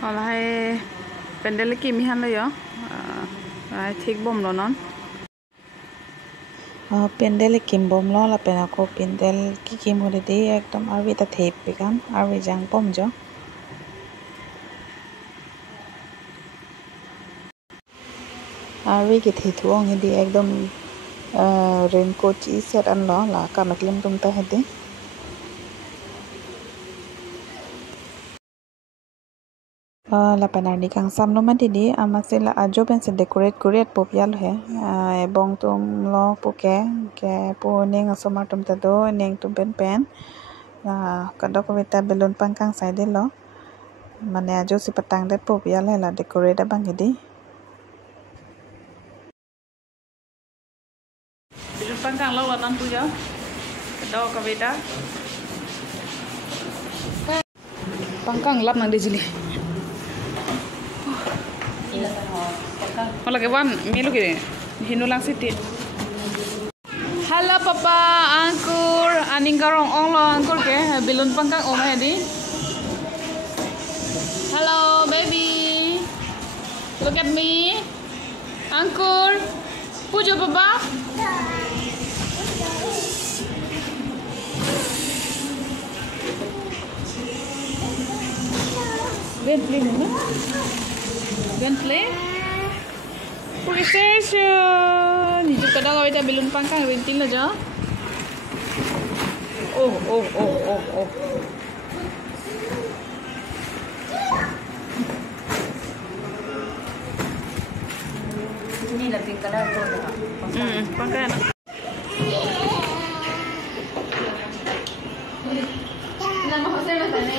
Ola hai pendel ki mi han lo yo. Thik bom lo non. Pendel kim bom lo la pena ko pendel ki kim hore de ekdom arwi ta thep pekan arwi jang bom jo arwi ki the thuong hedi ekdom raincoat chi set an lo la ka maklim tum ta hedi la pena ni kang sam lo ma di amase la ajo pen se decorate pop yal he bong tum lo puke ke pu neng asomar tum ta do neng tum pen kadok wita balloon pangkang side lo mane ajo si patang det pop yal he la decorate bang hedi Balloon pangkang lo non tu yo. Kadok ka wita. Pangkang lap nang de jili. Hola ke wan melu ke hinulang siti. Halo papa Angkur aningkarong Anglong Angkur ke balloon pangkang om hedi. Hello baby. Look at me. Angkur. Pujo papa. Ben play mana? Ben play? Pergi station. Ni juga dah kau balloon pangkang rentil aja. Oh. Ini lebih kalah tu dah. Pangkang. Nama saya macam ni.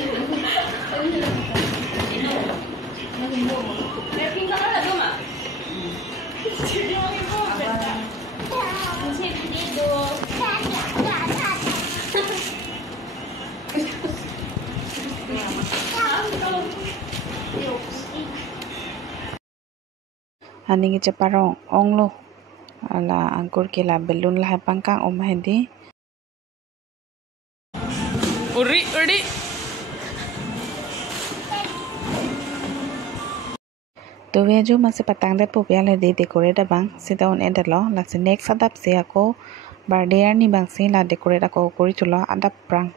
Lebih kalah tu mak. Aning ceparong onglo ala angkur ke la balloon la pangkang om hedi Uri. to we jo mase patang det pop yal de decorate bang sita on end lo la se next adap se ako birthday ni bang se la decorate ako kori chulo adap prang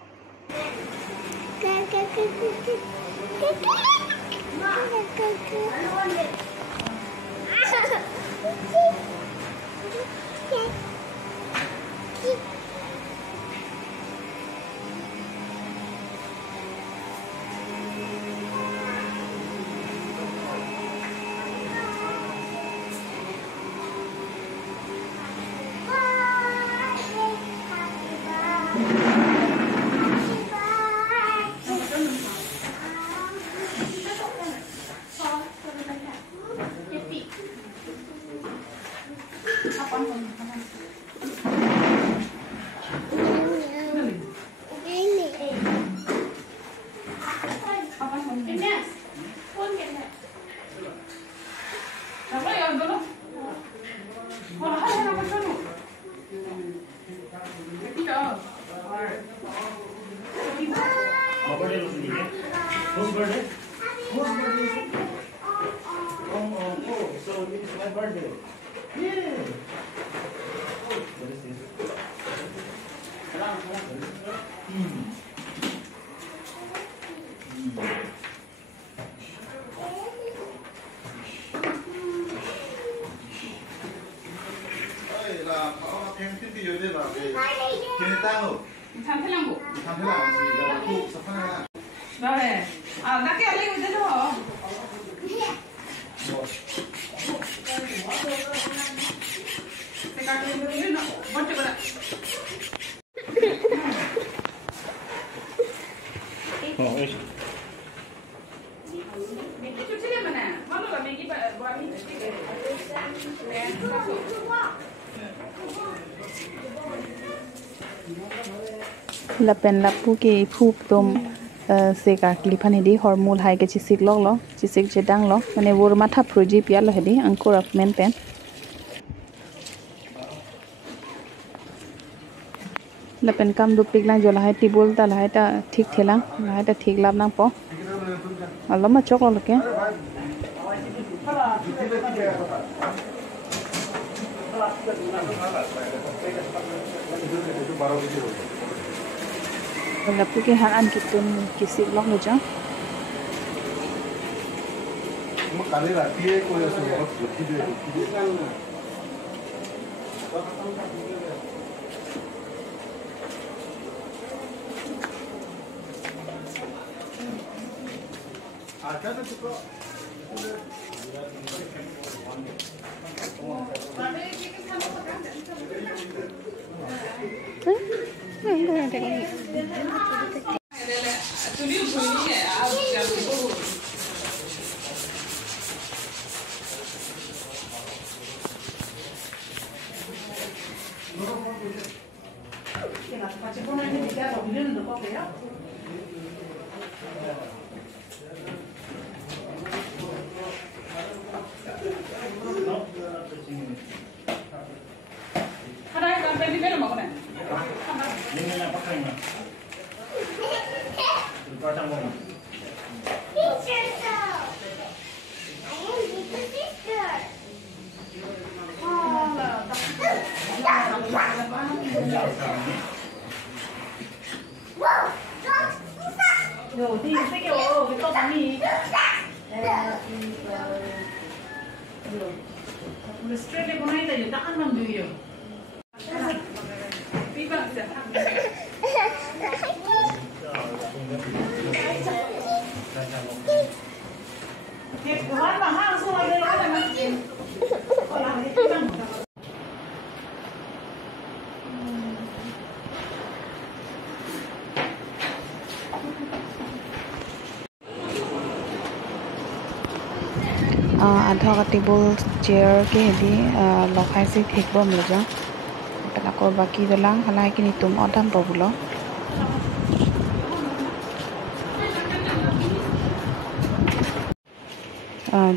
Whose birthday? Oh, so it's my birthday. Yeah. What is this? Tham thế nào bộ? Rồi. Đã kêu lên thế đó. Cái cái cái nó bắt được rồi. la pen la pu ke phup tom se ka klipan hedi hormul hai ke chisik lok lo chisik jedang lo mane bor matha proji pia lo hedi angkur of men pen la pen kam du pigla jo la hai tibul ta la hai ta thik thela la hai ta thik lab na po Alo mà chok lo ke. Wala po ke han an kitun kisik lok lo ja. Kali rapi ko ya semua video. Ada juga. Yo, đi cái kiểu cái tô bánh mì. Restaurant này có này là chúng ta ăn làm gì vậy? Bí mật sẽ Thiệt của hắn mà hang xôi đây nó là nó gì? Còn làm cái bí mật. Adha ka table chair ke di lokai si thik bom lo ja pala ko baki dalang halai kini tum odam pa bulo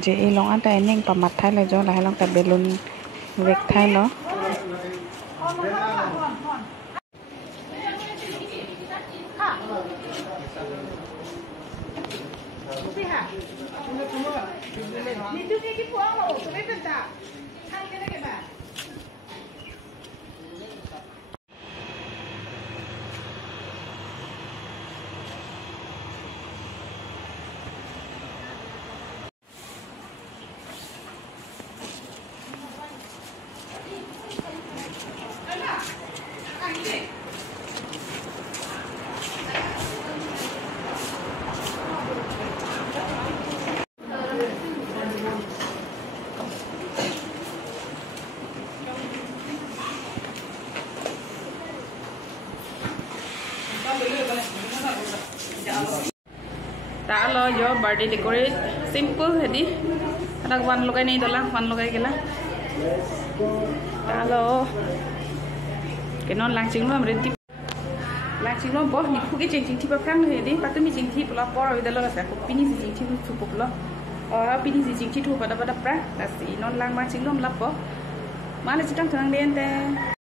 je e long ata eneng pa mat thai la jo la long ta belun vek thai lo đã lo do birthday decorate simple hết đi đang one logai này đó là one logai cái là đã lo cái non lang chính luôn mà đến tiếp lang chính luôn bỏ những cái chính thì bao khang hết đi bắt tôi mi chính thì bỏ bỏ rồi đó là sẽ có pini chính thì thu phục lo pini chính thì thu pada pra là si non lang mà chính luôn lắp bỏ mà là chỉ trong thằng đen thế